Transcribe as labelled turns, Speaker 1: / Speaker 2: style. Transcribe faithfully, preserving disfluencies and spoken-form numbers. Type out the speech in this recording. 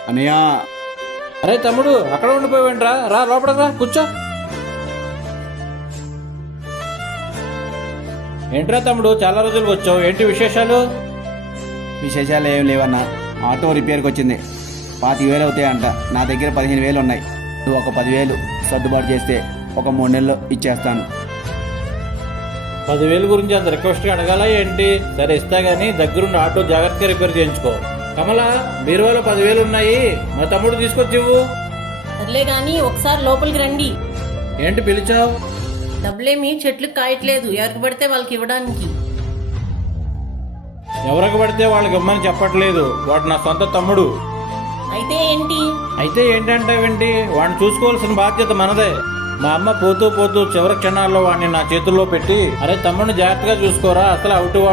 Speaker 1: అనయ్య.
Speaker 2: అరే తమ్ముడు, అక్కడ ఉండిపోయావేంట్రా? రా లోపలికి రా, కూర్చో. ఏంట్రా తమ్ముడు, చాలా రోజులకు వచ్చావు, ఏంటి విశేషాలు?
Speaker 1: విశేషాలు ఏం లేవన్నా. ఆటో రిపేర్కి వచ్చింది, పాతిక వేలు అవుతాయంట. నా దగ్గర పదిహేను వేలు ఉన్నాయి. నువ్వు ఒక పదివేలు సర్దుబాటు చేస్తే ఒక మూడు నెలలు ఇచ్చేస్తాను.
Speaker 2: పదివేలు గురించి అంత రిక్వెస్ట్గా అడగాలా ఏంటి? సరే ఇస్తా గానీ దగ్గరుండి ఆటో జాగ్రత్తగా రిపేర్ చేయించుకో. కమలా, బీరువాలో పదివేలు ఉన్నాయి, మా తమ్ముడు తీసుకొచ్చి ఇవ్వు.
Speaker 3: సర్లే గాని ఒకసారి లోపలికి రండి.
Speaker 2: ఏంటి పిలిచావు?
Speaker 3: డబ్బులేమి చెట్లకు కాయట్లేదు, ఎవరికి పడితే వాళ్ళకి ఇవ్వడానికి.
Speaker 2: ఎవరికి పడితే వాళ్ళకి ఇమ్మని చెప్పట్లేదు, వాడు నా సొంత తమ్ముడు.
Speaker 3: అయితే ఏంటి?
Speaker 2: అయితే ఏంటంటావేంటి? వాడిని చూసుకోవాల్సిన బాధ్యత మనదే. మా అమ్మ పోతూ పోతూ చివరి క్షణాల్లో వాడిని నా చేతుల్లో పెట్టి, అరే తమ్ముడిని జాగ్రత్తగా చూసుకోరా, అసలు అవుట్